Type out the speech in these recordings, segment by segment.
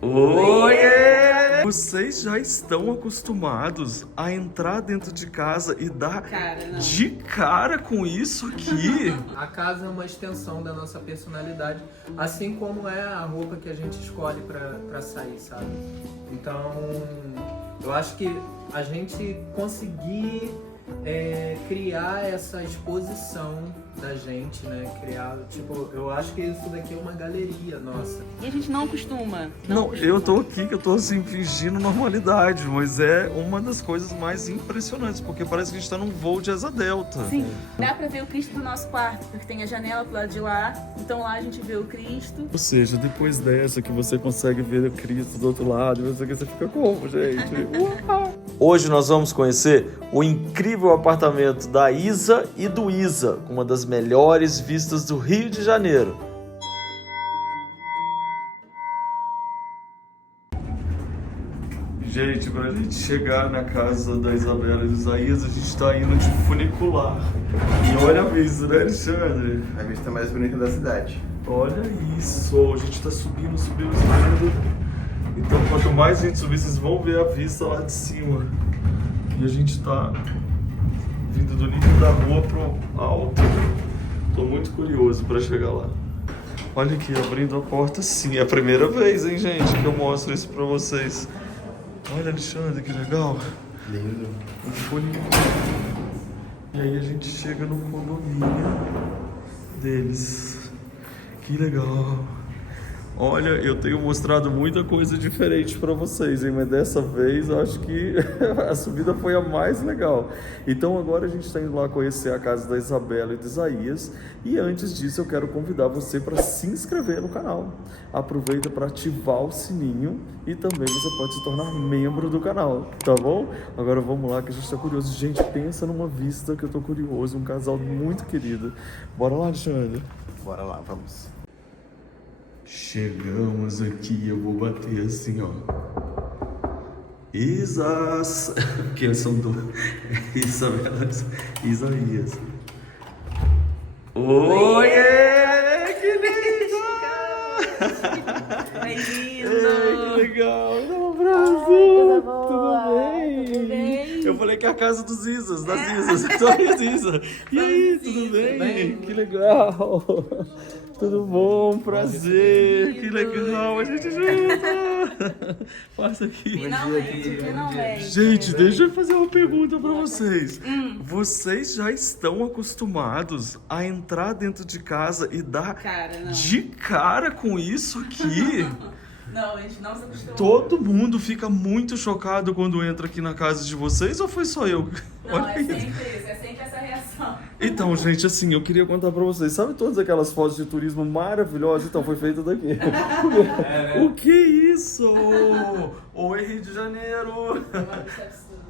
Oiê! Vocês já estão acostumados a entrar dentro de casa e dar de cara com isso aqui? A casa é uma extensão da nossa personalidade, assim como é a roupa que a gente escolhe pra sair, sabe? Então, eu acho que a gente conseguir criar essa exposição da gente, né? Criar, tipo, eu acho que isso daqui é uma galeria nossa. E a gente não acostuma. Não, eu tô aqui que eu tô assim fingindo normalidade, mas é uma das coisas mais impressionantes, porque parece que a gente tá num voo de asa delta. Sim, dá pra ver o Cristo do nosso quarto, porque tem a janela pro lado de lá, então lá a gente vê o Cristo. Ou seja, depois dessa que você consegue ver o Cristo do outro lado, você fica como, gente? Hoje nós vamos conhecer o incrível apartamento da Isa e do Isa, uma das melhores vistas do Rio de Janeiro. Gente, para a gente chegar na casa da Isabela e do Isaías, a gente tá indo de funicular. E olha a vista, né, Alexandre? A vista mais bonita da cidade. Olha isso, a gente tá subindo. Então, quanto mais a gente subir, vocês vão ver a vista lá de cima. E a gente tá vindo do nível da rua pro alto. Tô muito curioso para chegar lá. Olha aqui, abrindo a porta, sim. É a primeira vez, hein, gente, que eu mostro isso pra vocês. Olha, Alexandre, que legal. Lindo. Um funicular. E aí a gente chega no condomínio deles. Que legal. Olha, eu tenho mostrado muita coisa diferente para vocês, hein? Mas dessa vez eu acho que a subida foi a mais legal. Então agora a gente está indo lá conhecer a casa da Isabela e do Isaías. E antes disso eu quero convidar você para se inscrever no canal. Aproveita para ativar o sininho e também você pode se tornar membro do canal, tá bom? Agora vamos lá que a gente está curioso. Gente, pensa numa vista que eu tô curioso, um casal muito querido. Bora lá, Alexandre? Bora lá, vamos. Chegamos aqui, eu vou bater assim, ó. Isas, que são do Isabela e Isaías. Oiê, que lindo! Bem-vindo! Que legal, um abraço! Tudo bem? Eu falei que é a casa dos Isas, das Isas, só as Isas. E aí, tudo bem? Que legal! Tudo bom? Prazer! Que legal! A gente junta! Passa aqui. Finalmente. Gente, deixa eu fazer uma pergunta pra vocês. Vocês já estão acostumados a entrar dentro de casa e dar de cara com isso aqui? Não, a gente não se acostumou. Todo mundo fica muito chocado quando entra aqui na casa de vocês ou foi só eu? Não, é sempre isso, é sempre essa reação. Então, gente, assim, eu queria contar pra vocês. Sabe todas aquelas fotos de turismo maravilhosas? Então, foi feita daqui. O que é isso? Oi, Rio de Janeiro!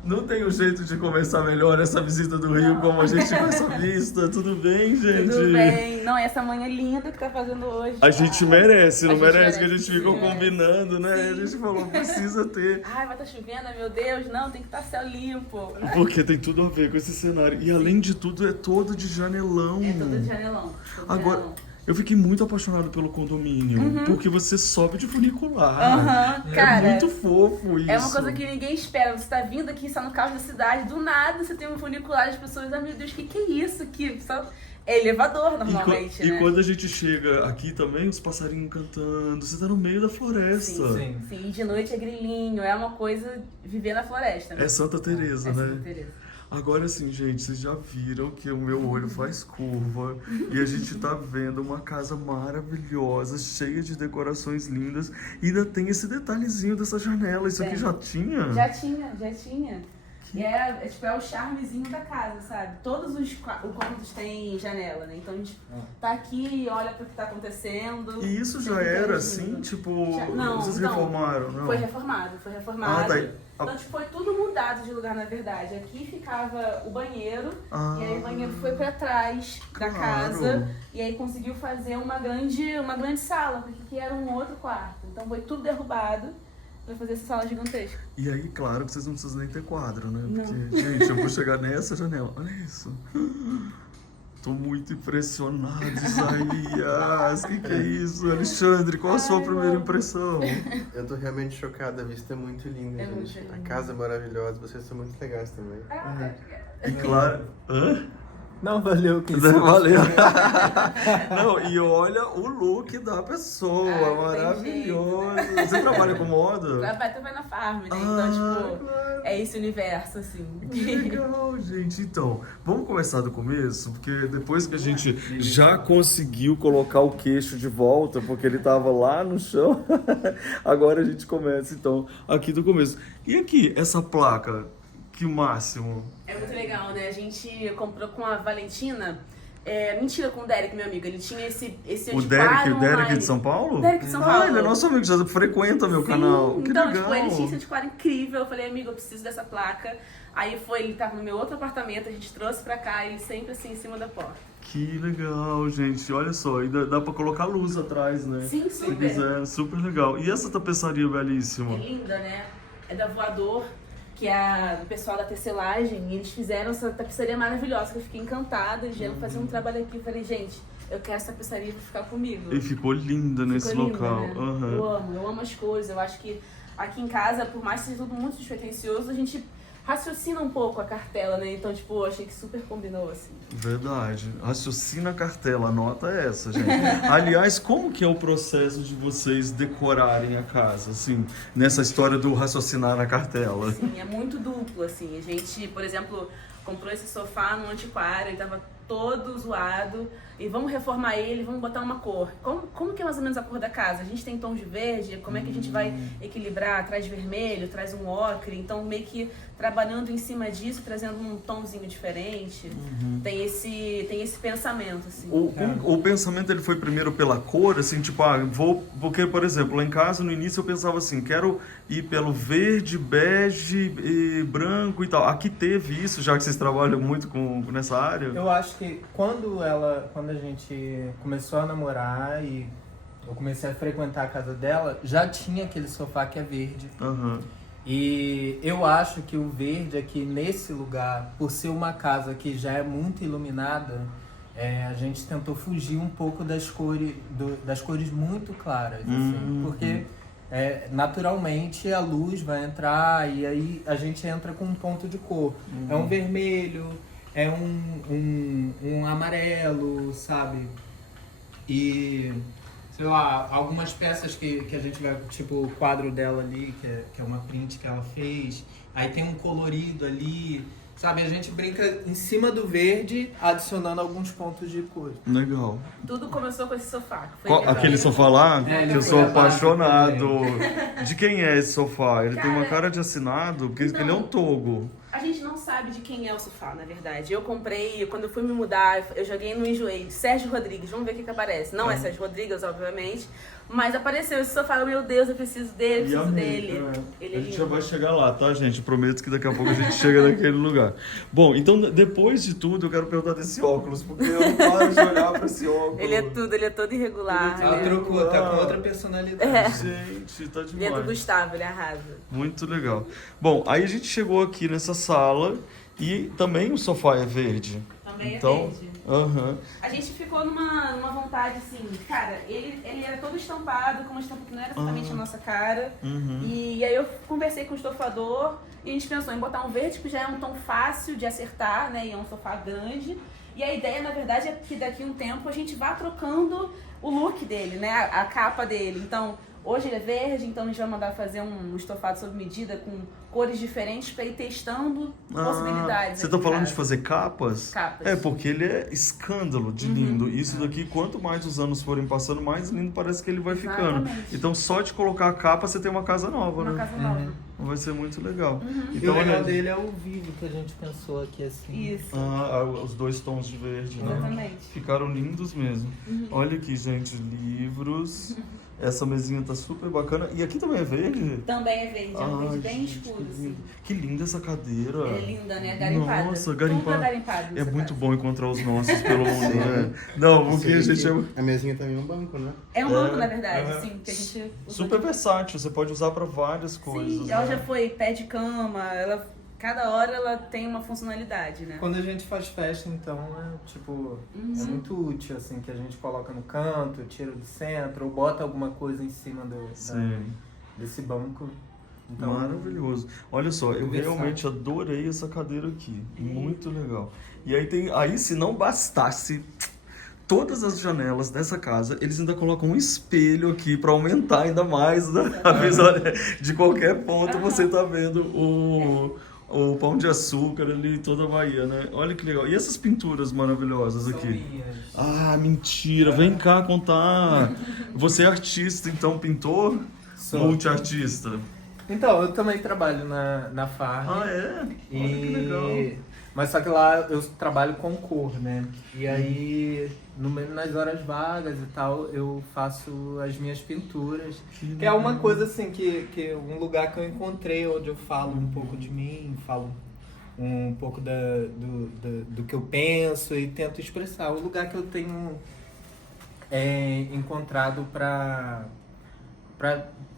Não tem um jeito de começar melhor essa visita do Rio como a gente com essa vista. Tudo bem, gente? Tudo bem. Não, essa manhã linda que tá fazendo hoje. A gente merece, não merece que a gente sim, ficou merece. combinando, né? Sim. A gente falou, precisa ter. Ai, vai tá chovendo, meu Deus. Não, tem que estar céu limpo. Porque tem tudo a ver com esse cenário. E além de tudo, é todo de janelão. É tudo de janelão. Agora, eu fiquei muito apaixonado pelo condomínio, porque você sobe de funicular. É Cara, muito fofo isso. é uma coisa que ninguém espera. Você tá vindo aqui, está no caos da cidade, do nada você tem um funicular, as pessoas, ah, meu Deus, que é isso aqui? Só... É elevador, normalmente, E né? quando a gente chega aqui também, os passarinhos cantando, você tá no meio da floresta. Sim. Sim, e de noite é grilinho, é uma coisa viver na floresta, né? É Santa Teresa, né? Santa Teresa. Agora assim, gente, vocês já viram que o meu olho faz curva e a gente tá vendo uma casa maravilhosa, cheia de decorações lindas e ainda tem esse detalhezinho dessa janela. Isso aqui já tinha? Já tinha. E é o charmezinho da casa, sabe? Todos os cômodos têm janela, né? Então a gente tá aqui e olha pro que tá acontecendo. E isso já era assim, tipo, vocês reformaram, não? Foi reformado. Ah, tá. Então, tipo, foi tudo mudado de lugar, na verdade. Aqui ficava o banheiro, e aí o banheiro foi pra trás da casa, e aí conseguiu fazer uma grande sala, porque aqui era um outro quarto. Então foi tudo derrubado pra fazer essa sala gigantesca. E aí, claro que vocês não precisam nem ter quadro, né? Porque, gente, eu vou chegar nessa janela. Olha isso. Tô muito impressionado, Isaías. Que é isso? Alexandre, qual a sua primeira impressão? Eu tô realmente chocada, a vista é muito linda, É gente. muito linda. A casa é maravilhosa, vocês são muito legais também. E claro... Hã? Não, valeu, que Valeu. Não, e olha o look da pessoa, Ah, maravilhoso. Você trabalha com moda? Trabalha na farm, né? Ah, Então, tipo, claro. é esse universo, assim. Que legal, gente. Então, vamos começar do começo, porque depois que a gente já conseguiu colocar o queixo de volta, porque ele tava lá no chão, agora a gente começa, então, aqui do começo. E aqui, essa placa, que máximo. É muito legal, né? A gente comprou com a Valentina. Mentira, com o Derek, meu amigo. Ele tinha esse O antiquário Derek online. de São Paulo? O Derek de São Paulo. Ah, ele é nosso amigo, já frequenta meu Sim, canal. Que então, legal. tipo, ele tinha esse antiquário incrível. Eu falei, amigo, eu preciso dessa placa. Aí ele tava no meu outro apartamento, a gente trouxe pra cá e sempre assim, em cima da porta. Que legal, gente. Olha só, e dá pra colocar luz atrás, né? Sim, Se super. quiser, super legal. E essa tapeçaria É belíssima? linda, né? É da Voador, que é do pessoal da tecelagem. E eles fizeram essa tapeçaria maravilhosa, que eu fiquei encantada. Eles vieram fazer um trabalho aqui. Eu falei, gente, eu quero essa tapeçaria pra ficar comigo. E ficou linda nesse Ficou linda, local. né? Aham. Eu amo as cores. Eu acho que aqui em casa, por mais que seja tudo muito despretensioso, a gente raciocina um pouco a cartela, né? Então, tipo, eu achei que super combinou, assim. Verdade. Raciocina a cartela, anota essa, gente. Aliás, como que é o processo de vocês decorarem a casa, assim, nessa história do raciocinar na cartela? Sim, é muito duplo, assim. A gente, por exemplo, comprou esse sofá no antiquário, ele tava todo zoado. E vamos reformar ele, vamos botar uma cor. Como que é mais ou menos a cor da casa? A gente tem tons de verde, como é que a gente vai equilibrar? Traz vermelho, traz um ocre. Então, meio que trabalhando em cima disso, trazendo um tomzinho diferente. Tem esse pensamento, assim. O pensamento ele foi primeiro pela cor, assim, tipo, porque, por exemplo, lá em casa, no início eu pensava assim, quero ir pelo verde, bege e branco e tal. Aqui teve isso, já que vocês trabalham muito nessa área? Eu acho que quando a gente começou a namorar e eu comecei a frequentar a casa dela, já tinha aquele sofá que é verde. Aham. E eu acho que o verde aqui nesse lugar, por ser uma casa que já é muito iluminada, a gente tentou fugir um pouco das cores muito claras, assim, porque naturalmente a luz vai entrar e aí a gente entra com um ponto de cor. É um vermelho, é um amarelo, sabe? E, sei lá, algumas peças que a gente vai, tipo o quadro dela ali, que é uma print que ela fez, aí tem um colorido ali, sabe? A gente brinca em cima do verde, adicionando alguns pontos de cor. Legal. Tudo começou com esse sofá. Que foi Aquele sofá lá, É, que eu foi sou a base apaixonado. De quem é esse sofá? Ele tem uma Cara, cara de assinado, porque então, ele é um togo. A gente não sabe de quem é o sofá, na verdade. Eu comprei, quando eu fui me mudar, eu joguei no Enjoei, Sérgio Rodrigues, vamos ver o que aparece. Não é Sérgio Rodrigues, obviamente, mas apareceu esse sofá, meu Deus, eu preciso dele, eu preciso dele. Ele é A gente lindo. já vai chegar lá, tá, gente? Prometo que daqui a pouco a gente chega naquele lugar. Bom, então depois de tudo, eu quero perguntar desse óculos, porque eu não paro de olhar pra esse óculos. Ele é todo irregular. Ela Ele trocou, tá com outra personalidade. Gente, tá é do demais. Gustavo, ele arrasa. Muito legal. Bom, aí a gente chegou aqui nessa sala e também o sofá é verde. Também Então, é verde. aham. A gente ficou numa vontade, assim, cara, ele era todo estampado, com uma estampa que não era exatamente a nossa cara. E aí eu conversei com o estofador e a gente pensou em botar um verde, que já é um tom fácil de acertar, né? E é um sofá grande. E a ideia, na verdade, é que daqui a um tempo a gente vá trocando o look dele, né? A capa dele. Então, hoje ele é verde, então a gente vai mandar fazer um estofado sob medida com cores diferentes para ir testando possibilidades. Você aqui tá em falando de casa. fazer capas? Capas. É, porque ele é escândalo de lindo. Isso daqui, quanto mais os anos forem passando, mais lindo parece que ele vai ficando. Exatamente. Então, só de colocar a capa, você tem uma casa nova, Uma né? casa nova. Vai ser muito legal. E Então, o legal olha, dele é o vivo que a gente pensou aqui, assim. Isso. os dois tons de verde, né? Exatamente. Ficaram lindos mesmo. Olha aqui, gente, livros. Essa mesinha tá super bacana. E aqui também é verde? Também é verde, é um verde bem gente, escuro, que assim. lindo. Que linda essa cadeira. É linda, né? Garimpada. Nossa, Tudo garimpada. é garimpado É nessa muito casa. bom encontrar os nossos pelo mundo, né? Não, porque a gente é A mesinha também é um banco, né? É um banco, na verdade, é. sim, que a gente usou super de- versátil. Você pode usar pra várias coisas. Sim, ela né? já foi pé de cama, ela cada hora ela tem uma funcionalidade, né? Quando a gente faz festa, então, é muito útil, assim, que a gente coloca no canto, tira do centro, ou bota alguma coisa em cima desse banco. Então, maravilhoso. Olha só, eu realmente adorei essa cadeira aqui. Muito legal. E aí se não bastasse todas as janelas dessa casa, eles ainda colocam um espelho aqui para aumentar ainda mais a visão. De qualquer ponto você tá vendo o Pão de Açúcar ali, toda a Bahia, né? Olha que legal. E essas pinturas maravilhosas aqui? Ah, mentira. Vem cá contar. Você é artista, então pintor? Multiartista? Então, eu também trabalho na Farm. Ah, é? Olha que legal. Mas só que lá eu trabalho com cor, né? E aí, nas horas vagas e tal, eu faço as minhas pinturas. Que é uma coisa assim, que um lugar que eu encontrei, onde eu falo um pouco de mim, falo um pouco do que eu penso e tento expressar. O lugar que eu tenho encontrado para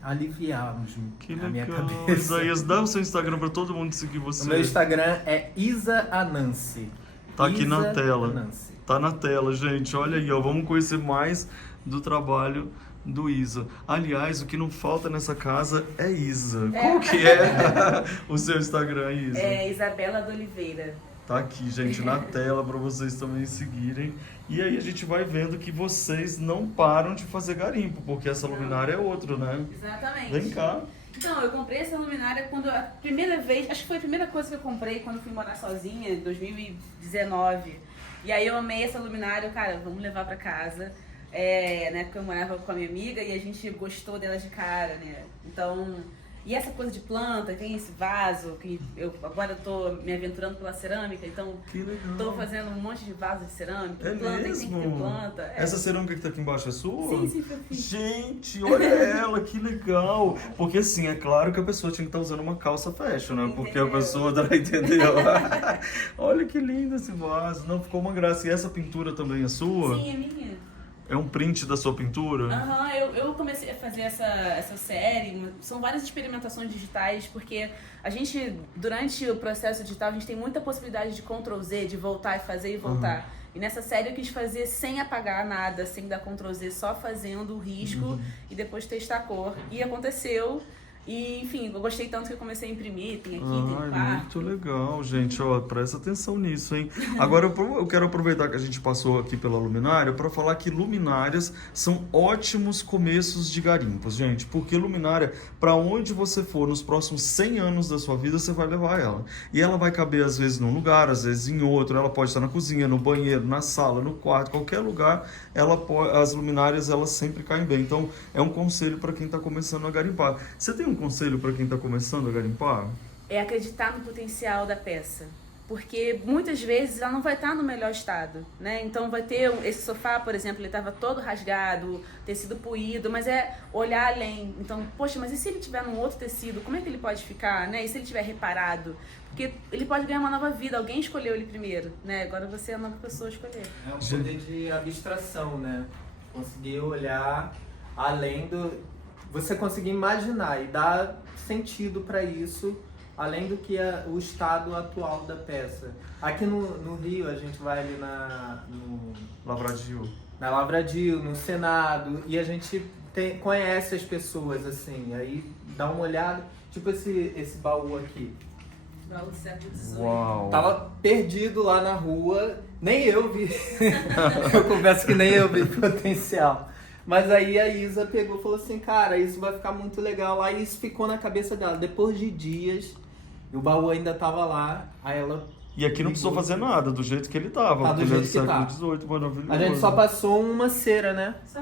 aliviar a minha cabeça. Isaías, dá o seu Instagram para todo mundo seguir você. O meu Instagram é Isa Anansi. Tá aqui na tela. Anansi. Tá na tela, gente. Olha aí, ó. Vamos conhecer mais do trabalho do Isa. Aliás, o que não falta nessa casa é Isa. Qual que é o seu Instagram, Isa? É Isabela de Oliveira. Tá aqui, gente, na tela para vocês também seguirem. E aí a gente vai vendo que vocês não param de fazer garimpo, porque essa luminária é outra, né? Exatamente. Vem cá. Então, eu comprei essa luminária quando a primeira vez, acho que foi a primeira coisa que eu comprei quando fui morar sozinha, em 2019. E aí eu amei essa luminária, cara, vamos levar pra casa. Na época eu morava com a minha amiga e a gente gostou dela de cara, né? Então, e essa coisa de planta, tem esse vaso, que eu agora tô me aventurando pela cerâmica, então tô fazendo um monte de vaso de cerâmica. É planta, mesmo? tem que ter planta. Essa cerâmica que tá aqui embaixo é sua? Sim, foi fiz. Gente, olha ela, que legal. Porque assim, é claro que a pessoa tinha que estar usando uma calça fashion, né? Porque a pessoa entendeu. Olha que lindo esse vaso. Não, ficou uma graça. E essa pintura também é sua? Sim, é minha. É um print da sua pintura? Eu comecei a fazer essa série, são várias experimentações digitais, porque a gente, durante o processo digital, a gente tem muita possibilidade de Ctrl+Z, de voltar e fazer e voltar. E nessa série eu quis fazer sem apagar nada, sem dar Ctrl+Z, só fazendo o risco e depois testar a cor. E aconteceu. E, enfim, eu gostei tanto que eu comecei a imprimir, tem aqui, tem no quarto. Muito legal, gente, ó, presta atenção nisso, hein? Agora eu quero aproveitar que a gente passou aqui pela luminária para falar que luminárias são ótimos começos de garimpos, gente, porque luminária, para onde você for nos próximos 100 anos da sua vida, você vai levar ela. E ela vai caber às vezes num lugar, às vezes em outro, ela pode estar na cozinha, no banheiro, na sala, no quarto, qualquer lugar, as luminárias, elas sempre caem bem. Então, é um conselho para quem está começando a garimpar. Você tem um conselho para quem está começando a garimpar? É acreditar no potencial da peça. Porque muitas vezes ela não vai estar no melhor estado, né? Então vai ter esse sofá, por exemplo, ele estava todo rasgado, tecido poído, mas é olhar além. Então, poxa, mas e se ele tiver num outro tecido, como é que ele pode ficar, né? E se ele tiver reparado? Porque ele pode ganhar uma nova vida, alguém escolheu ele primeiro, né? Agora você é a nova pessoa a escolher. É um poder de abstração, né? Conseguir olhar além do... Você conseguir imaginar e dar sentido para isso, além do que é o estado atual da peça. Aqui no Rio, a gente vai ali no Lavradio, no Senado, e a gente conhece as pessoas, assim, aí dá uma olhada, tipo esse baú aqui. Baú do século XVIII. Uau! Tava perdido lá na rua, nem eu vi. Eu confesso que nem eu vi potencial. Mas aí a Isa pegou e falou assim, cara, isso vai ficar muito legal lá. E isso ficou na cabeça dela. Depois de dias, o baú ainda tava lá, aí ela... E aqui não precisou fazer nada, do jeito que ele tava. Tá do jeito que tá. século XVIII, maravilhoso. A gente só passou uma cera, né? Só.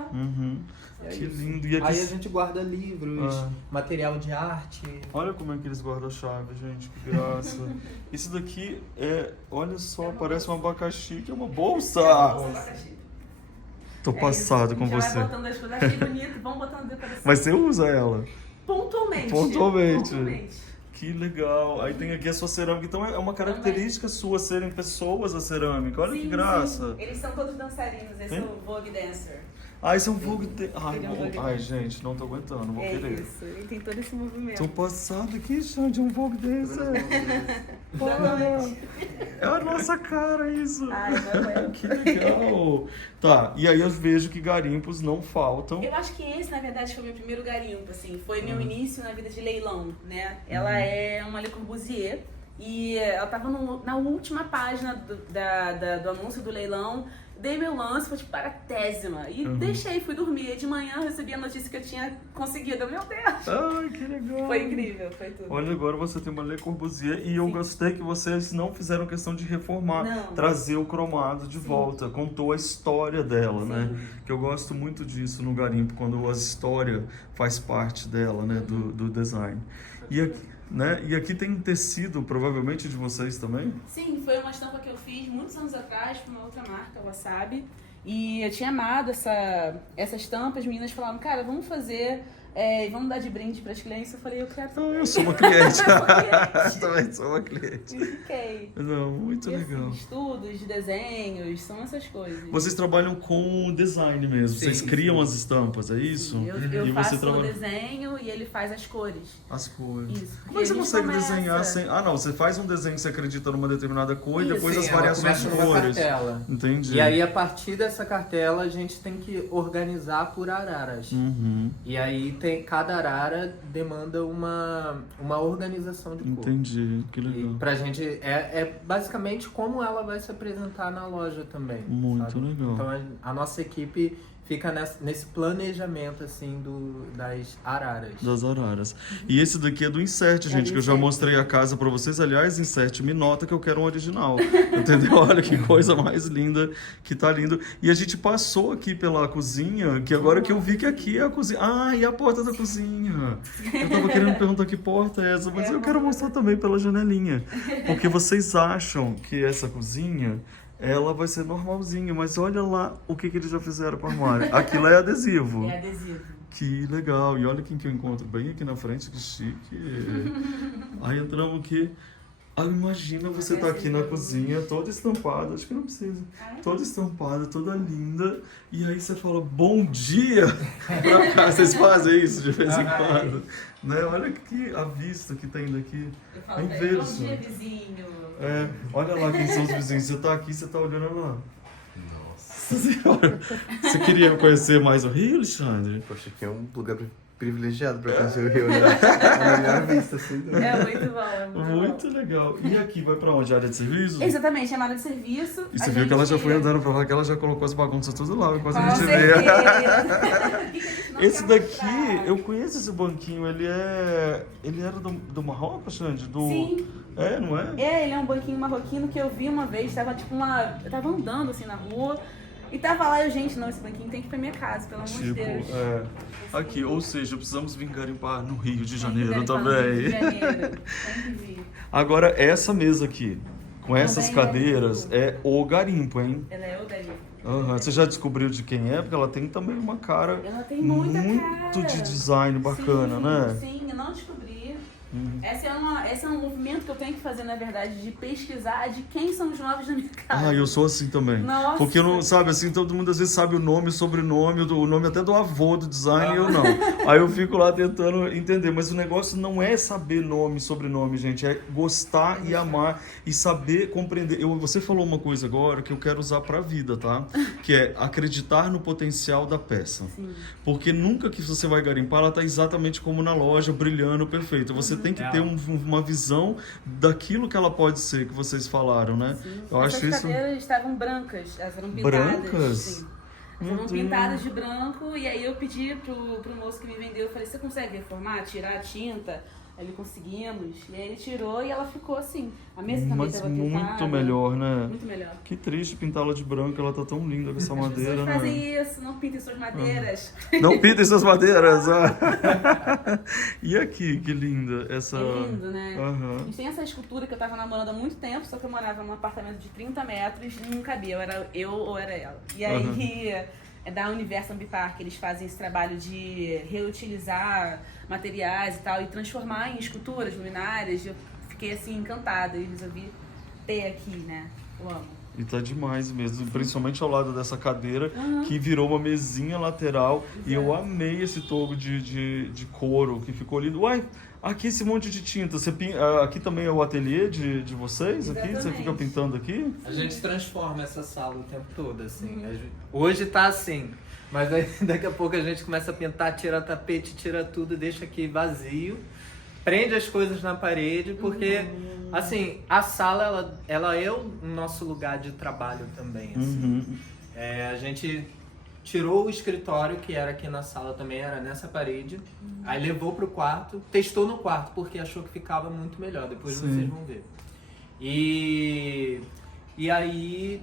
É Que isso. lindo. E aqui... Aí a gente guarda livros, material de arte. Olha como é que eles guardam a chave, gente, que graça. Isso daqui olha só, parece um abacaxi, que é uma bolsa. Tô passado com já você. vai botando as coisas, achei bonito, vamos botando decoração. Mas você usa ela? Pontualmente. Que legal. Aí tem aqui a sua cerâmica. Então é uma característica sua serem pessoas a cerâmica. Olha que graça. Sim. Eles são todos dançarinos, esse é o Vogue Dancer. Ah, esse é um fogo de... Ai, Ele é um bom. fogo. Ai, gente, não tô aguentando, vou É querer. isso, ele tem todo esse movimento. Tô passado aqui, chão de um fogo desse. Exatamente. É a nossa cara isso. Ai, não é. Que legal. Tá, e aí eu vejo que garimpos não faltam. Eu acho que esse, na verdade, foi meu primeiro garimpo, assim. Foi meu início na vida de leilão, né? Ela é uma Le Corbusier e ela tava na última página do anúncio do leilão. Dei meu lance, foi tipo baratésima. E deixei, fui dormir. E de manhã eu recebi a notícia que eu tinha conseguido. Meu Deus! Ai, que legal. Foi incrível, foi tudo. Olha, agora você tem uma Le Corbusier e eu Sim. gostei que vocês não fizeram questão de reformar, Não. trazer o cromado de volta, contou a história dela, né? Que eu gosto muito disso no garimpo, quando a história faz parte dela, né, do design. E aqui, né? E aqui tem tecido, provavelmente de vocês também? Sim, foi uma estampa que eu fiz muitos anos atrás para uma outra marca, Wasabi. E eu tinha amado essa estampa. As meninas falaram, cara, vamos fazer, vamos dar de brinde para as clientes. Eu falei, eu quero. Ah, eu sou uma cliente. Eu sou cliente. Também sou uma cliente. E fiquei. Não, muito E, assim, legal. estudos, desenhos, são essas coisas. Vocês trabalham com design mesmo, Sim. vocês criam as estampas, é isso? Eu E faço você o trabalha desenho e ele faz as cores. as cores. Isso. Como é que você E a gente consegue começa- desenhar sem... Ah, não, você faz um desenho que você acredita numa determinada cor e depois Sim, as ela variações de começa numa cores. cartela. Entendi. E aí, a partir dessa cartela, a gente tem que organizar por araras. Uhum, E aí, cada arara demanda uma organização de cor. entendi, que E legal. pra gente, é basicamente como ela vai se apresentar na loja também. Muito sabe? legal. Então, a nossa equipe fica nesse planejamento, assim, das araras. Das araras. E esse daqui é do Insert, gente, do que eu já Insert. mostrei a casa pra vocês. Aliás, Insert, me nota que eu quero um original. Entendeu? Olha que coisa mais linda, que tá lindo. E a gente passou aqui pela cozinha, que agora que eu vi que aqui é a cozinha. Ah, e a porta da cozinha? Eu tava querendo perguntar que porta é essa, mas eu quero mostrar também pela janelinha. Porque vocês acham que essa cozinha... ela vai ser normalzinha, mas olha lá o que eles já fizeram com o armário. Aquilo é adesivo. É adesivo. Que legal. E olha quem que eu encontro bem aqui na frente, que chique. Aí entramos aqui. Ah, imagina você tá aqui na cozinha, toda estampada, acho que não precisa. Toda estampada, toda linda. E aí você fala, bom dia pra cá. Vocês fazem isso de vez em quando. Né? Olha que a vista que tem daqui. Eu falo, É bom inverso. dia, vizinho. É, olha lá quem são os vizinhos. Você tá aqui, você tá olhando lá. Nossa Senhora. Você queria conhecer mais o Rio, Alexandre? Poxa, aqui é um lugar privilegiado pra conhecer o Rio, né? A melhor vista, assim. Do... É muito bom, é muito bom. Muito legal. E aqui vai pra onde? Área de serviço? Exatamente, chamada de serviço. E você A viu que ela já gente- foi andando pra lá, que ela já colocou as bagunças tudo lá, enquanto Com a gente certeza. vê. O que que a gente não Esse quer daqui, mostrar? eu conheço esse banquinho, ele era do Marrocos, Xande? Sim. É, não é? É, ele é um banquinho marroquino que eu vi uma vez, tava tipo eu tava andando assim na rua e tava lá, gente, não, esse banquinho tem que ir pra minha casa, pelo amor de Tipo, Deus. é. Aqui, ou seja, precisamos vir garimpar no Rio de Janeiro Tem que ir no Rio também. de Janeiro. Tem que vir. Agora, essa mesa aqui, com essas Também é cadeiras, garimpo. é o garimpo, hein? Ela é o dali. Aham. Você já descobriu de quem é? Porque ela tem também uma cara Ela tem muita muito cara. de design bacana, Sim, né? Sim, eu não descobri. Uhum. Esse é um movimento que eu tenho que fazer, na verdade, de pesquisar de quem são os novos da minha casa. Ah, eu sou assim também. Nossa. Porque eu não, sabe, assim, todo mundo às vezes sabe o nome, o sobrenome, o nome até do avô do design e eu não. Aí eu fico lá tentando entender, mas o negócio não é saber nome, sobrenome, gente, é gostar e amar e saber compreender. Você falou uma coisa agora que eu quero usar pra vida, tá? Que é acreditar no potencial da peça. Sim. Porque nunca que você vai garimpar, ela tá exatamente como na loja, brilhando, perfeito. Você tem que ter uma visão daquilo que ela pode ser, que vocês falaram, né? Sim. Eu acho Essas isso... cadeiras estavam brancas, elas eram pintadas. Brancas? Sim. Meu Foram Deus. pintadas de branco e aí eu pedi pro moço que me vendeu, eu falei, você consegue reformar, tirar a tinta? Aí ele conseguimos, e aí ele tirou e ela ficou assim. A mesa também Mas estava pintada. muito melhor, né? Muito melhor. Que triste pintá-la de branco, ela tá tão linda com essa As madeira, pessoas né? fazem isso, não pintem suas madeiras. Não pintem suas madeiras! Ah. E aqui, que linda essa... É lindo, né? Aham. A gente tem essa escultura que eu tava namorando há muito tempo, só que eu morava num apartamento de 30 metros e não cabia, eu ou era ela. E aí, é da Universo Ambipark, eles fazem esse trabalho de reutilizar materiais e tal, e transformar em esculturas, luminárias. Eu fiquei assim, encantada e resolvi ter aqui, né? Eu amo. E tá demais mesmo, principalmente ao lado dessa cadeira, que virou uma mesinha lateral. E eu amei esse togo de couro, que ficou lindo. Uai, aqui esse monte de tinta, aqui também é o ateliê de vocês? Aqui? Você fica pintando aqui? A gente transforma essa sala o tempo todo, assim. Hoje tá assim, mas aí, daqui a pouco a gente começa a pintar, tira tapete, tira tudo, deixa aqui vazio. Prende as coisas na parede, porque, assim, a sala, ela é o nosso lugar de trabalho também, assim. A gente tirou o escritório, que era aqui na sala também, era nessa parede, aí levou pro quarto, testou no quarto, porque achou que ficava muito melhor, depois vocês vão ver. E aí,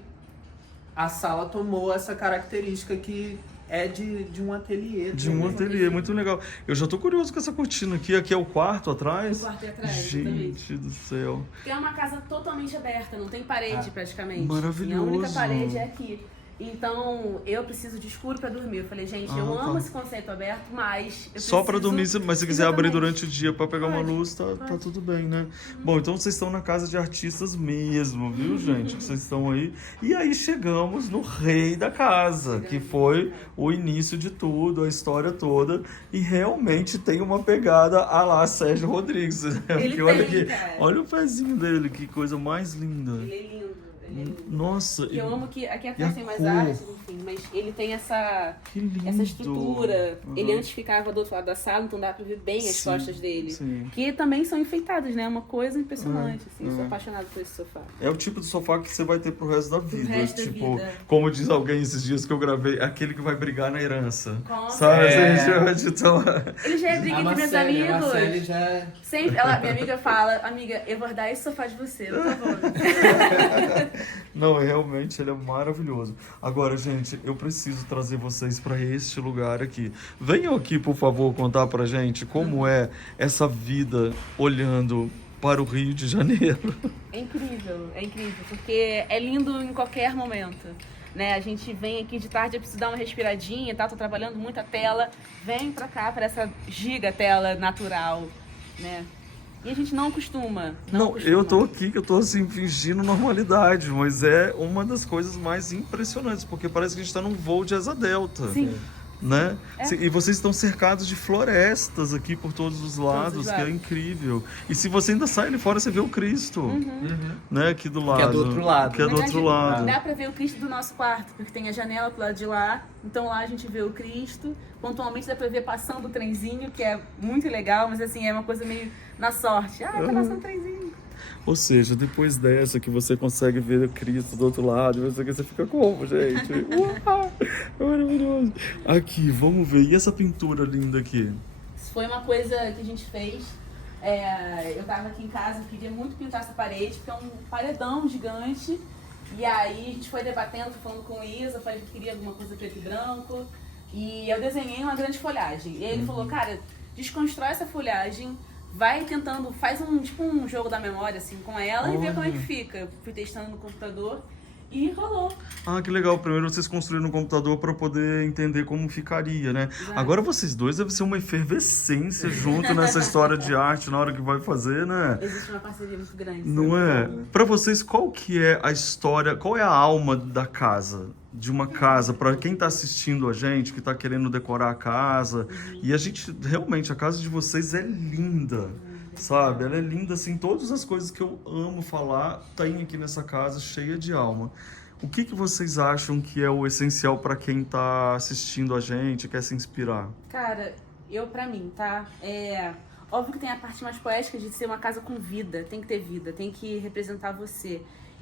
a sala tomou essa característica que é de um ateliê. De um ateliê, muito legal. Eu já tô curioso com essa cortina aqui. Aqui é o quarto atrás? O quarto é atrás, gente do céu. Porque é uma casa totalmente aberta, não tem parede praticamente. Maravilhoso. E a única parede é aqui. Então, eu preciso de escuro pra dormir. Eu falei, gente, eu amo esse conceito aberto, mas eu Só pra dormir, mas se quiser abrir Exatamente. durante o dia pra pegar uma Pode, luz, tá tudo bem, né? Bom, então vocês estão na casa de artistas mesmo, viu, gente? Que vocês estão aí. E aí chegamos no rei da casa, que foi o início de tudo, a história toda. E realmente tem uma pegada à lá Sérgio Rodrigues. Né? Ele Porque olha tem, aqui, cara. olha o pezinho dele, que coisa mais linda. Ele é lindo. Ele é lindo. Nossa, E eu amo que aqui e a atrás tem mais cor? arte, enfim, mas ele tem essa que lindo. estrutura. Uhum. Ele antes ficava do outro lado da sala, então dá pra ver bem as Sim, costas dele. sim. Que também são enfeitadas, né? É uma coisa impressionante, assim. Eu sou apaixonada por esse sofá. É o tipo de sofá que você vai ter pro resto da vida. resto da Tipo, vida. como diz alguém esses dias que eu gravei, aquele que vai brigar na herança. Com Sabe? certeza. Assim, então, Ele já é briga entre meus A amigos. Marcele já... Sempre, minha amiga fala, amiga, eu vou dar esse sofá de você, por favor. não, realmente ele é maravilhoso. Agora, gente, eu preciso trazer vocês para este lugar aqui. Venham aqui, por favor, contar pra gente como é essa vida olhando para o Rio de Janeiro. É incrível, porque é lindo em qualquer momento. Né? A gente vem aqui de tarde, eu preciso dar uma respiradinha, tá? Tô trabalhando muita tela, vem pra cá, para essa giga tela natural, né? E a gente não costuma. Não, eu tô aqui que eu tô assim fingindo normalidade, mas é uma das coisas mais impressionantes, porque parece que a gente tá num voo de asa delta. Sim. Né? É. E vocês estão cercados de florestas aqui por todos os lados, que é incrível. E se você ainda sai ali fora, você vê o Cristo, né? Aqui do lado. Que é do outro lado. Que é do outro lado. Dá pra ver o Cristo do nosso quarto, porque tem a janela pro lado de lá. Então lá a gente vê o Cristo. Pontualmente dá pra ver passando o trenzinho, que é muito legal, mas assim, é uma coisa meio na sorte. Ah, tá passando o trenzinho. Ou seja, depois dessa que você consegue ver o Cristo do outro lado, você fica como, gente? Uau! É maravilhoso. Aqui, vamos ver. E essa pintura linda aqui? Isso foi uma coisa que a gente fez. Eu tava aqui em casa, queria muito pintar essa parede, porque é um paredão gigante. E aí a gente foi debatendo, fui falando com o Isa, falei que queria alguma coisa preto e branco. E eu desenhei uma grande folhagem. E aí ele falou, cara, desconstrói essa folhagem, vai tentando, faz um jogo da memória assim com ela e vê como é que fica. Eu fui testando no computador e rolou. Ah, que legal. Primeiro vocês construíram um computador para poder entender como ficaria, né? Exato. Agora vocês dois devem ser uma efervescência junto nessa história de arte na hora que vai fazer, né? Existe uma parceria muito grande. Não é? Para vocês, qual que é a história, qual é a alma da casa? De uma casa, para quem tá assistindo a gente, que tá querendo decorar a casa. E a gente, realmente, a casa de vocês é linda, sabe? Ela é linda, assim, todas as coisas que eu amo falar tem aqui nessa casa, cheia de alma. O que vocês acham que é o essencial para quem tá assistindo a gente, quer se inspirar? Cara, pra mim, tá? Óbvio que tem a parte mais poética de ser uma casa com vida, tem que ter vida, tem que representar você.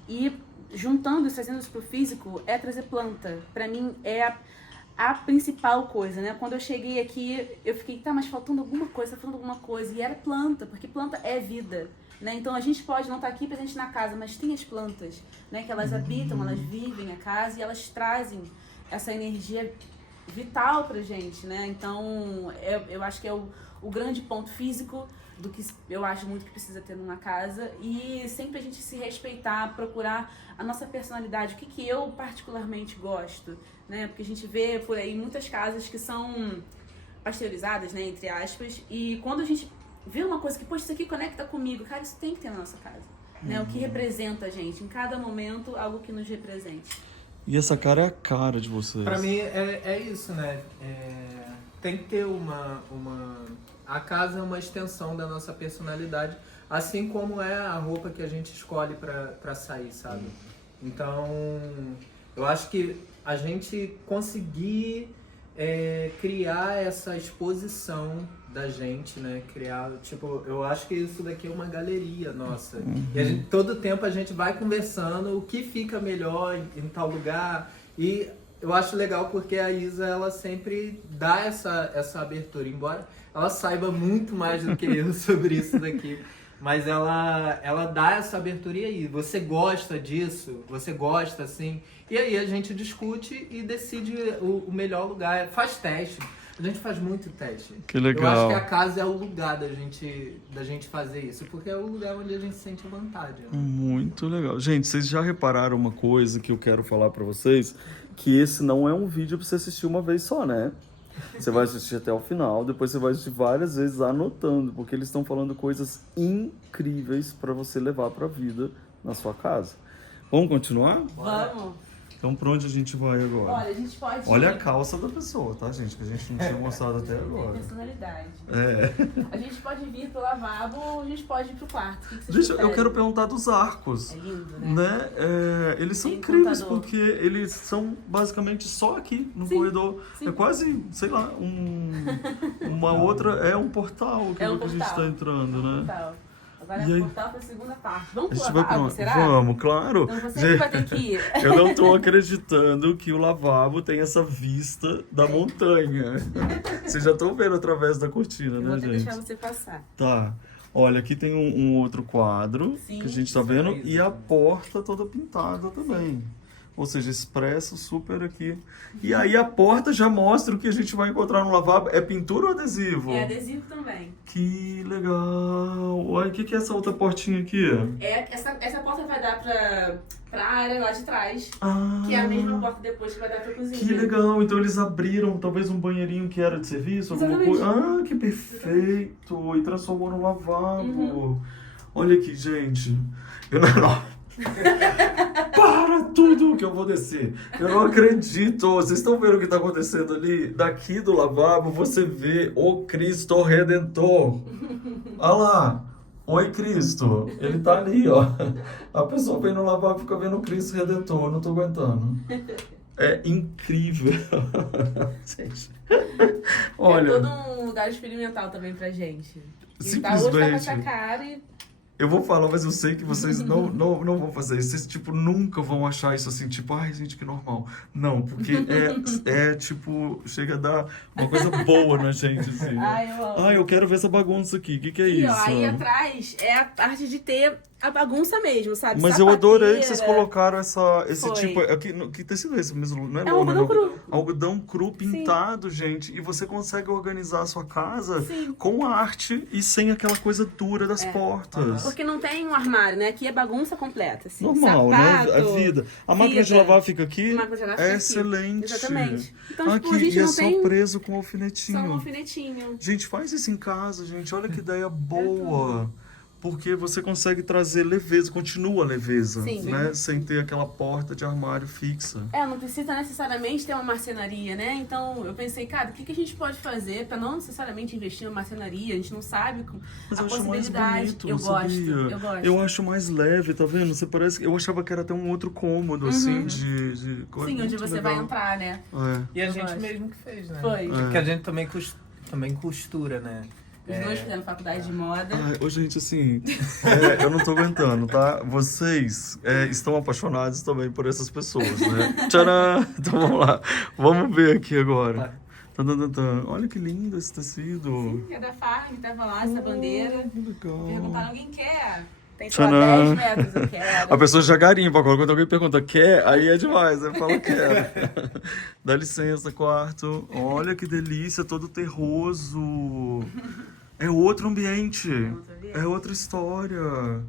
E juntando isso, trazendo isso pro físico, é trazer planta. Pra mim, é a principal coisa, né? Quando eu cheguei aqui, eu fiquei, tá, mas faltando alguma coisa, E era planta, porque planta é vida, né? Então a gente pode não estar aqui presente na casa, mas tem as plantas, né? Que elas habitam, elas vivem a casa e elas trazem essa energia vital pra gente, né? Então, eu acho que é o grande ponto físico do que eu acho muito que precisa ter numa casa, e sempre a gente se respeitar, procurar a nossa personalidade, o que eu particularmente gosto, né? Porque a gente vê por aí muitas casas que são pasteurizadas, né, entre aspas, e quando a gente vê uma coisa que, poxa, isso aqui conecta comigo, cara, isso tem que ter na nossa casa. né? O que representa a gente. Em cada momento, algo que nos represente. E essa cara é a cara de vocês. Pra mim é isso, né? Tem que ter A casa é uma extensão da nossa personalidade, assim como é a roupa que a gente escolhe pra sair, sabe? Então, eu acho que a gente conseguir criar essa exposição da gente, né? Criar, tipo, eu acho que isso daqui é uma galeria nossa. E todo tempo a gente vai conversando o que fica melhor em tal lugar. E eu acho legal porque a Isa, ela sempre dá essa abertura, embora ela saiba muito mais do que eu sobre isso daqui. Mas ela dá essa abertura, e aí, você gosta disso? Você gosta, assim? E aí a gente discute e decide o melhor lugar. Faz teste. A gente faz muito teste. Que legal. Eu acho que a casa é o lugar da gente fazer isso, porque é o lugar onde a gente sente a vontade. Né? Muito legal. Gente, vocês já repararam uma coisa que eu quero falar pra vocês? Que esse não é um vídeo pra você assistir uma vez só, né? Você vai assistir até o final, depois você vai assistir várias vezes anotando, porque eles estão falando coisas incríveis pra você levar pra vida na sua casa. Vamos continuar? Vamos! Então, pra onde a gente vai agora? Olha, a gente pode... Olha a calça da pessoa, tá, gente? Que a gente não tinha mostrado até agora. Personalidade. É. A gente pode vir pro lavabo ou a gente pode ir pro quarto. O que vocês Gente, eu preferem? quero perguntar dos arcos. É lindo, né? Né? Eles são É incríveis encantador. porque eles são basicamente só aqui no Sim, corredor. sim. É quase, sei lá, uma outra. É um portal que, É um que a gente portal. está entrando, né? Portal. Agora E é aí? o portal pra segunda parte. Vamos A pro gente vai lavabo, pra... será? Vamos, claro. Então você Gente, que vai ter que ir. eu não tô acreditando que o lavabo tem essa vista da montanha. Vocês já estão vendo através da cortina, Eu né, vou até gente? deixar você passar. Tá. Olha, aqui tem um outro quadro Sim, que a gente tá vendo e a porta toda pintada também. Ou seja, expresso super aqui. E aí a porta já mostra o que a gente vai encontrar no lavabo. É pintura ou adesivo? É adesivo também. Que legal. Olha, o que é essa outra portinha aqui? Essa porta vai dar pra área lá de trás. Ah, Que é a mesma porta depois que vai dar pra cozinha. que legal. Então eles abriram talvez um banheirinho que era de serviço, alguma Exatamente. coisa. Ah, que perfeito. E transformou no lavabo. Uhum. Olha aqui, gente. Eu não... Para tudo que eu vou descer. Eu não acredito. Vocês estão vendo o que está acontecendo ali? Daqui do lavabo você vê o Cristo Redentor. Olha lá. Oi, Cristo. Ele tá ali, ó. A pessoa vem no lavabo e fica vendo o Cristo Redentor. Eu não tô aguentando. É incrível. Gente. Olha. É todo um lugar experimental também pra gente. Hoje tá com Simplesmente. essa cara e... Eu vou falar, mas eu sei que vocês não vão fazer isso. Vocês, tipo, nunca vão achar isso assim, tipo, ai, gente, que normal. Não, porque tipo, chega a dar uma coisa boa na gente, assim. Ai, eu amo. Ai, eu quero ver essa bagunça aqui. O que é E, isso? ó, aí atrás é a parte de ter a bagunça mesmo, sabe? Mas eu adorei que vocês Sapateira. colocaram esse Foi. tipo... Que tecido é esse mesmo? Não é É lona, algodão não. cru. Algodão cru pintado, gente. E você consegue organizar a sua casa Sim. com arte e sem aquela coisa dura das portas. Porque não tem um armário, né? Aqui é bagunça completa. Assim. Normal, Sapato, né? A vida. A máquina de lavar fica aqui. A máquina de lavar fica É aqui. excelente. Exatamente. Então, tipo, Aqui, a gente e é não só tem preso com só um alfinetinho. alfinetinho. Gente, faz isso em casa, gente. Olha que ideia boa. Porque você consegue trazer leveza, continua leveza, Sim. né? Sem ter aquela porta de armário fixa. Não precisa necessariamente ter uma marcenaria, né? Então eu pensei, cara, o que a gente pode fazer pra não necessariamente investir na marcenaria? A gente não sabe Mas a eu acho mais possibilidade. bonito, eu sabia? gosto. Eu acho mais leve, tá vendo? Você parece... Eu achava que era até um outro cômodo, assim, de coisa. Sim, onde muito você legal. vai entrar, né? É. E a Eu gente gosto. mesmo que fez, né? Foi. Porque a gente também costura, né? Os dois fizeram faculdade de moda. Ai, ô, gente, assim, eu não tô aguentando, tá? Vocês estão apaixonados também por essas pessoas, né? Tcharam! Então vamos lá. Vamos ver aqui agora. Olha que lindo esse tecido. Sim, que é da Farm, que tava lá, essa bandeira. Que legal. Perguntaram, alguém quer? Tem só Tcharam! 10 metros, eu quero. A pessoa já garimpa. Agora, quando alguém pergunta quer, aí é demais. Aí fala quero. Dá licença, quarto. Olha que delícia, todo terroso. É outro ambiente. É outra história.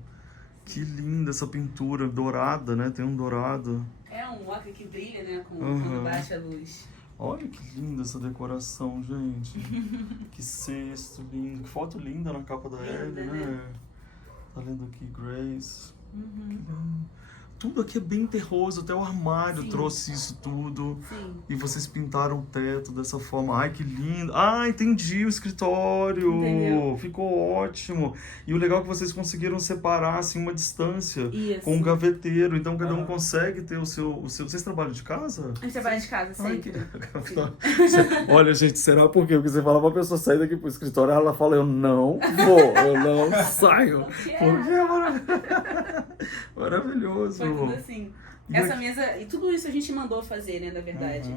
Que linda essa pintura dourada, né? Tem um dourado. É um ocre que brilha, né? Uhum. Quando baixa a luz. Olha que linda essa decoração, gente. Que cesto lindo. Que foto linda na capa da Ellie, né? Tá lendo aqui, Grace. Tudo aqui é bem terroso, até o armário Sim. trouxe isso tudo. Sim. E vocês pintaram o teto dessa forma. Ai, que lindo. Ah, entendi o escritório. Entendeu? Ficou ótimo. E o legal é que vocês conseguiram separar, assim, uma distância Isso. com um gaveteiro. Então, cada um consegue ter o seu... Vocês trabalham de casa? A gente trabalha de casa Ai, sempre. Olha, gente, será por quê? Porque você fala pra pessoa sair daqui pro escritório, ela fala, eu não vou, eu não saio. Porque é maravilhoso. Foi tudo assim. E Essa aqui- mesa, e tudo isso a gente mandou fazer, né, na verdade.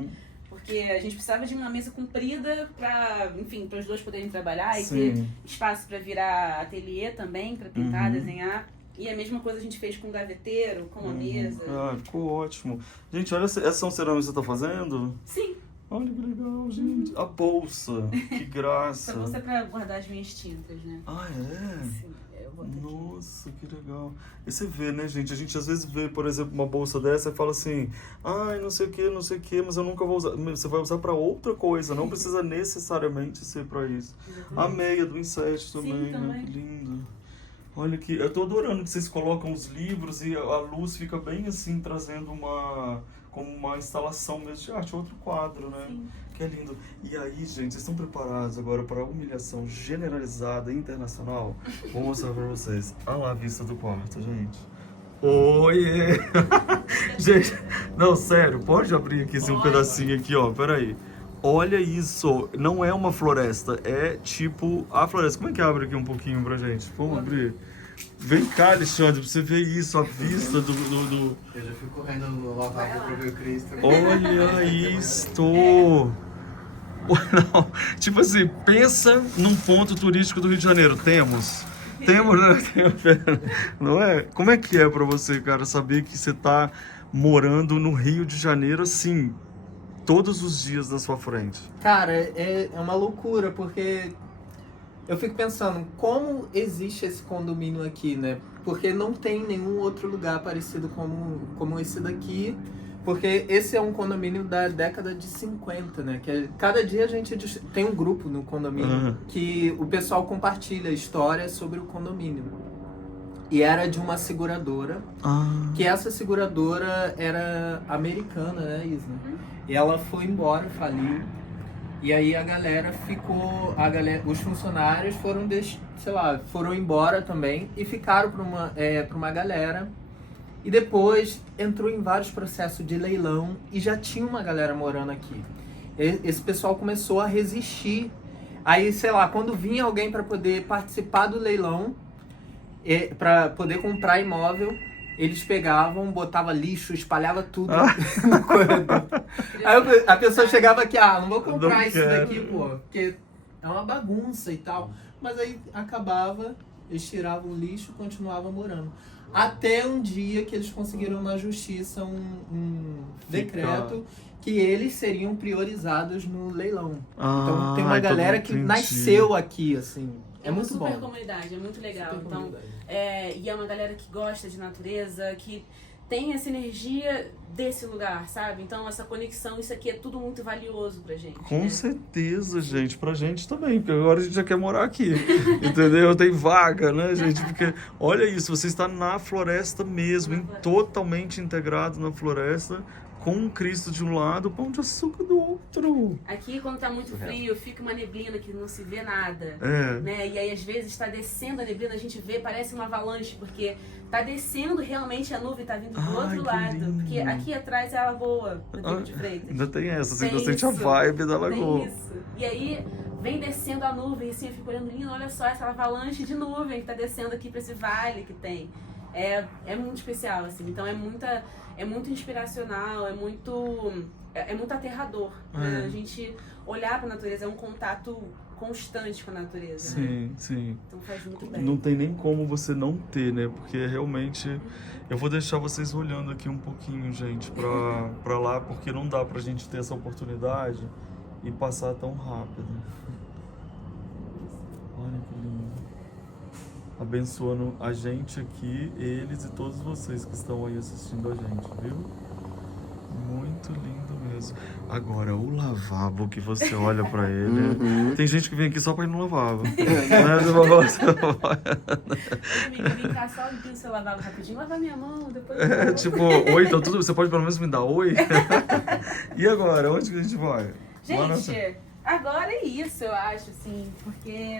Porque a gente precisava de uma mesa comprida pra, enfim, para os dois poderem trabalhar e ter Sim. espaço pra virar ateliê também, pra pintar, desenhar. E a mesma coisa a gente fez com o gaveteiro, com a mesa. Ah, ficou ótimo. Gente, olha, essas são cerâmicas que você tá fazendo? Sim, Olha que legal, gente. A bolsa, que graça. pra você pra guardar as minhas tintas, né? Ah, é? Sim, eu vou ter Nossa, que legal. E você vê, né, gente? A gente às vezes vê, por exemplo, uma bolsa dessa e fala assim, ai, não sei o que, mas eu nunca vou usar. Você vai usar pra outra coisa, não precisa necessariamente ser pra isso. A meia do Inset também, Sim, né? também. Que lindo. Olha que. Eu tô adorando que vocês colocam os livros e a luz fica bem assim, trazendo como uma instalação mesmo de arte, outro quadro, né? Sim. Que é lindo. E aí, gente, vocês estão preparados agora para a humilhação generalizada internacional? Vou mostrar para vocês. Olha lá a vista do quarto, gente. Oiê! Gente, não, sério, pode abrir aqui assim, um pedacinho aqui, ó, peraí. Olha isso, não é uma floresta, é tipo a floresta. Como é que abre aqui um pouquinho pra gente? Vamos abrir? Vem cá, Alexandre, pra você ver isso, a vista do... Eu já fui correndo no lavabo pra ver o Cristo. Olha isto! Não, tipo assim, pensa num ponto turístico do Rio de Janeiro. Temos, né? Não é? Como é que é pra você, cara, saber que você tá morando no Rio de Janeiro, assim, todos os dias na sua frente? Cara, é uma loucura, porque eu fico pensando, como existe esse condomínio aqui, né? Porque não tem nenhum outro lugar parecido como esse daqui. Porque esse é um condomínio da década de 50, né? Que cada dia a gente tem um grupo no condomínio que o pessoal compartilha histórias sobre o condomínio. E era de uma seguradora, que essa seguradora era americana, né, Isna? E ela foi embora, faliu. E aí a galera ficou, os funcionários foram embora também e ficaram para uma galera. E depois entrou em vários processos de leilão e já tinha uma galera morando aqui. Esse pessoal começou a resistir. Aí, sei lá, quando vinha alguém para poder participar do leilão, para poder comprar imóvel, eles pegavam, botavam lixo, espalhava tudo no corredor. Aí a pessoa chegava aqui, não vou comprar Não isso quero. daqui, pô, porque é uma bagunça e tal. Mas aí acabava, eles tiravam o lixo e continuavam morando. Até um dia que eles conseguiram na justiça um decreto que eles seriam priorizados no leilão. Então tem uma galera que nasceu aqui, assim. É muito uma super bom. comunidade, é muito legal. Super Então, comunidade. e é uma galera que gosta de natureza, que tem essa energia desse lugar, sabe? Então essa conexão, isso aqui é tudo muito valioso pra gente. Com né? certeza, gente. Pra gente também, porque agora a gente já quer morar aqui. Entendeu? Tem vaga, né, gente? Porque, olha isso, você está na floresta mesmo, totalmente integrado na floresta, com um Cristo de um lado, pão de açúcar do outro. Aqui, quando tá muito frio, fica uma neblina que não se vê nada. É. Né? E aí, às vezes, tá descendo a neblina, a gente vê, parece uma avalanche, porque tá descendo realmente a nuvem, tá vindo do Ai, outro que lado. lindo. Porque aqui atrás é a lagoa do Pico de Freitas. Ainda tem essa, assim, Tem você sente a isso, vibe da Tem lagoa. isso. E aí, vem descendo a nuvem, assim, eu fico olhando, lindo, olha só essa avalanche de nuvem que tá descendo aqui pra esse vale que tem. É muito especial, assim. Então é muito inspiracional, é muito aterrador. Né? A gente olhar pra natureza, é um contato constante com a natureza. Né? Sim, sim. Então faz muito bem. Não tem nem como você não ter, né? Porque realmente... Eu vou deixar vocês olhando aqui um pouquinho, gente, pra lá, porque não dá pra gente ter essa oportunidade e passar tão rápido. Olha que lindo. Abençoando a gente aqui, eles e todos vocês que estão aí assistindo a gente, viu? Muito muito lindo mesmo. Agora, o lavabo que você olha pra ele... Tem gente que vem aqui só pra ir no lavabo. Né? Vem cá só limpar o seu lavabo rapidinho, lavar minha mão, depois... Tipo, oi, então tudo... Você pode pelo menos me dar oi? E agora, onde que a gente vai? Gente, agora é isso, eu acho, assim, porque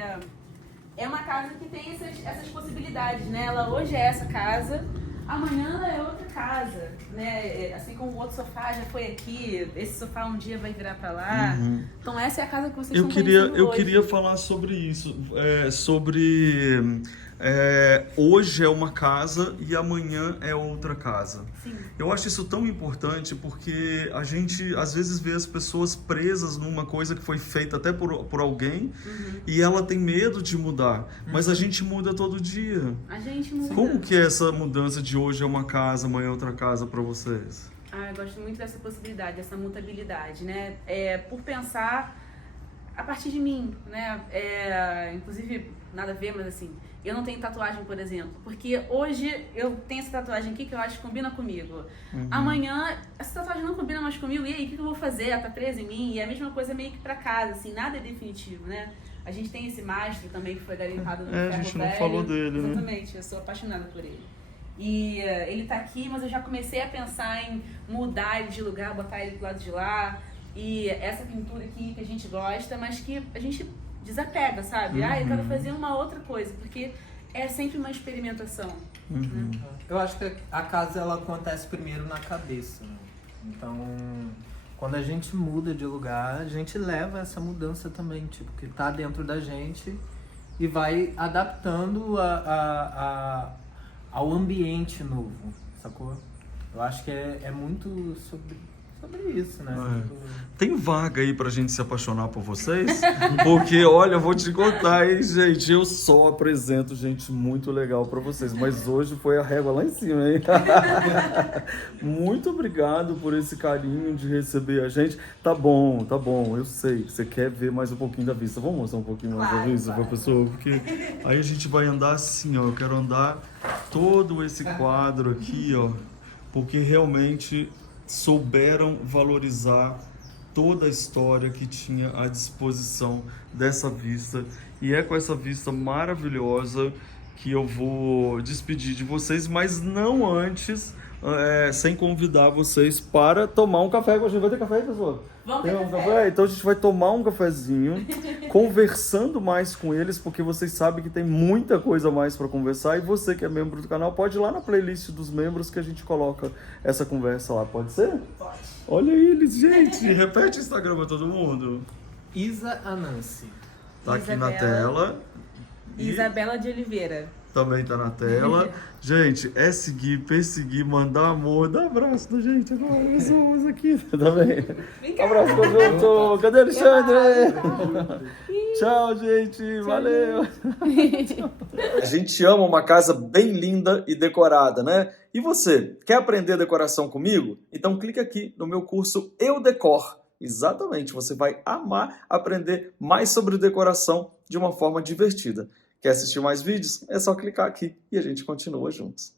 é uma casa que tem essas possibilidades, né? Ela hoje é essa casa, amanhã ela é outra casa, né? Assim como o outro sofá já foi aqui, esse sofá um dia vai virar pra lá. Então essa é a casa que vocês estão conhecendo hoje. Eu queria falar sobre isso, hoje é uma casa e amanhã é outra casa. Sim. Eu acho isso tão importante porque a gente às vezes vê as pessoas presas numa coisa que foi feita até por alguém e ela tem medo de mudar, mas a gente muda todo dia. A gente muda. Como que é essa mudança de hoje é uma casa, amanhã é outra casa para vocês? Eu gosto muito dessa possibilidade, dessa mutabilidade, né? Por pensar a partir de mim, né? Inclusive, nada a ver, mas assim, eu não tenho tatuagem, por exemplo, porque hoje eu tenho essa tatuagem aqui que eu acho que combina comigo. Amanhã, essa tatuagem não combina mais comigo, e aí, o que eu vou fazer? Ela tá presa em mim, e é a mesma coisa meio que pra casa, assim, nada é definitivo, né? A gente tem esse mastro também que foi garimpado no Ferro A gente não Velho. falou dele, né? Exatamente, eu sou apaixonada por ele. E ele tá aqui, mas eu já comecei a pensar em mudar ele de lugar, botar ele do lado de lá. E essa pintura aqui que a gente gosta, mas que a gente desapega, sabe? Eu quero fazer uma outra coisa, porque é sempre uma experimentação. Né? Eu acho que a casa ela acontece primeiro na cabeça, né? Então, quando a gente muda de lugar, a gente leva essa mudança também, tipo, que tá dentro da gente e vai adaptando ao ambiente novo, sacou? Eu acho que é muito sobre isso, né? Tem vaga aí pra gente se apaixonar por vocês? Porque, olha, eu vou te contar, hein, gente? Eu só apresento gente muito legal pra vocês, mas hoje foi a régua lá em cima, hein? Muito obrigado por esse carinho de receber a gente. Tá bom, eu sei que você quer ver mais um pouquinho da vista. Vamos mostrar um pouquinho mais da vista pra pessoa? Porque aí a gente vai andar assim, ó. Eu quero andar todo esse quadro aqui, ó, porque realmente souberam valorizar toda a história que tinha à disposição dessa vista. E é com essa vista maravilhosa que eu vou despedir de vocês, mas não antes, sem convidar vocês para tomar um café. A gente vai ter café, pessoal? Vamos ter café. Então a gente vai tomar um cafezinho, conversando mais com eles, porque vocês sabem que tem muita coisa mais para conversar. E você que é membro do canal, pode ir lá na playlist dos membros que a gente coloca essa conversa lá. Pode ser? Pode. Olha eles, gente. Repete o Instagram para todo mundo. Isa Anansi. Tá aqui na tela. E Isabela de Oliveira. também tá na tela. Gente, é seguir, perseguir, mandar amor. Dá abraço da gente agora. Nós vamos aqui também. Abraço conjunto. Cadê o Alexandre? Tchau, gente. Valeu. A gente ama uma casa bem linda e decorada, né? E você, quer aprender decoração comigo? Então clica aqui no meu curso Eu Decor. Exatamente, você vai amar aprender mais sobre decoração de uma forma divertida. Quer assistir mais vídeos? É só clicar aqui e a gente continua juntos.